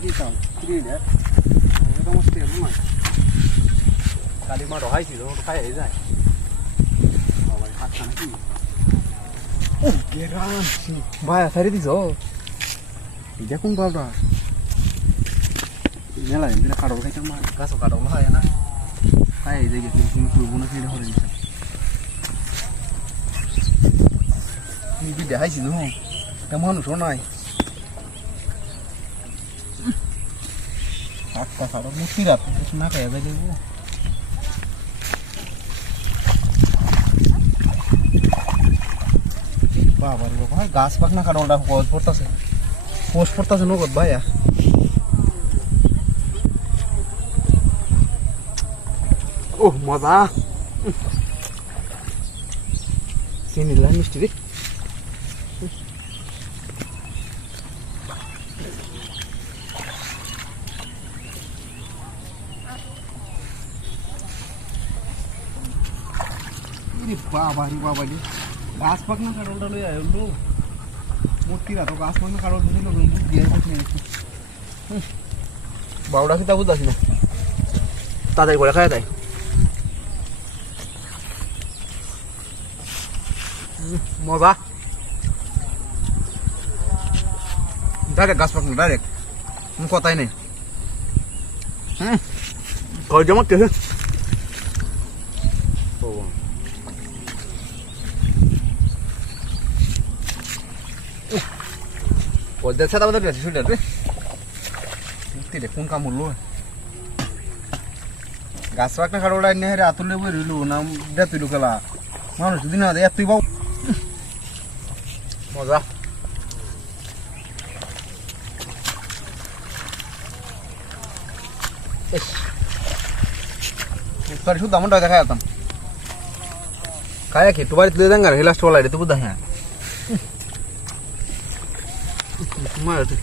দিই না এটা আমার স্টেপ নয় কালি মা রহাইছি তো খাই হয়ে যায় বাবা খাচ্ছা নাকি ও গেরান ভাই সারি দিছ এটা কোন বাবা মেলা এমনি কাটল খাইতে আমার গাছও কাটল হয় না খাই এই দেখে তুমি করব না খেলে হরে তুমি দেখাইছি তা মানুষও নাই আটটা সাড়ে মুক্তি রাত না খাই যাই দেবো। বাবা রে বাবা গাছ পাক না কারণ কত পড়তেছে। পোষ পড়তেছে নগদ, ভাইয়া। ও মজা। চিনিলা মিষ্টি রে। রে বাবা রে বাবা রে গাছ পাক না কারণটা লই আইলো মূর্তিরা তো গাছ পাক না কারণ দিল মুখ দিয়ে গেছে বাউডা কি তা বুঝাছি না তাদের করে খায় তাই মজা ডাইরেক্ট গাছ পাক ডাইরেক্ট কথাই নেই হুম কই জমা কে পদ্মার সাথে আমাদের বেশি শুনে রে তিরে কোন কাম হলো গাছ রাখনা কারোটা এনে হেরে আতুলে বই রইলু নাম দে তুই খেলা মানুষ দিন আদে তুই বাবু মজা সরি শুধু আমনটা দেখা যেতাম কায়া কি তোমার তুলে দেন আর হেলাস্ট বলা রে তুই বুঝা হ্যাঁ Muérete.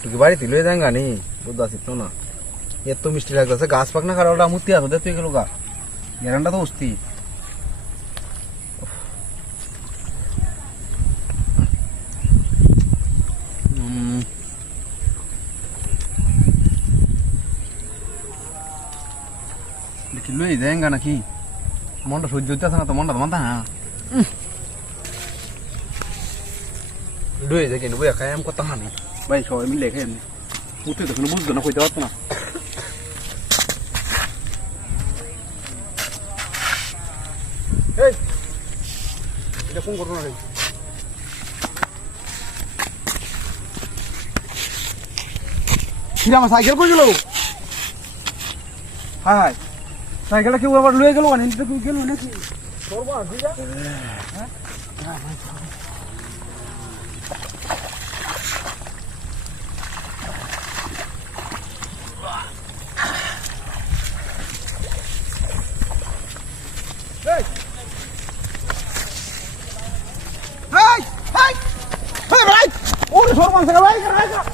তুই বাড়িতে লয়ে যান গানি বুঝতে আসিস তো না। এত মিষ্টি লাগতেছে, গাছ পাক না কারোটা মূর্তি আছে তুই গেল গা। গেরানটা তো দেখি লই দেন গা নাকি? মনটা সহ্য হইতেছে না তো মনটা মাথা হ্যাঁ। লই দেখে নেব একা এম কথা হানি। ভাই সবাই মিলে খাই এমনি। উঠে দেখুন বুঝতো না কইতে পারতো না। এই এটা কোন ঘটনা রে? কিরা আমার সাইকেল কই গেল হাই হাই সাইকেলটা কেউ আবার লয়ে গেল অনেক কেউ গেল নাকি Hey! Hey! Hey, right! Oh, the hormones are right!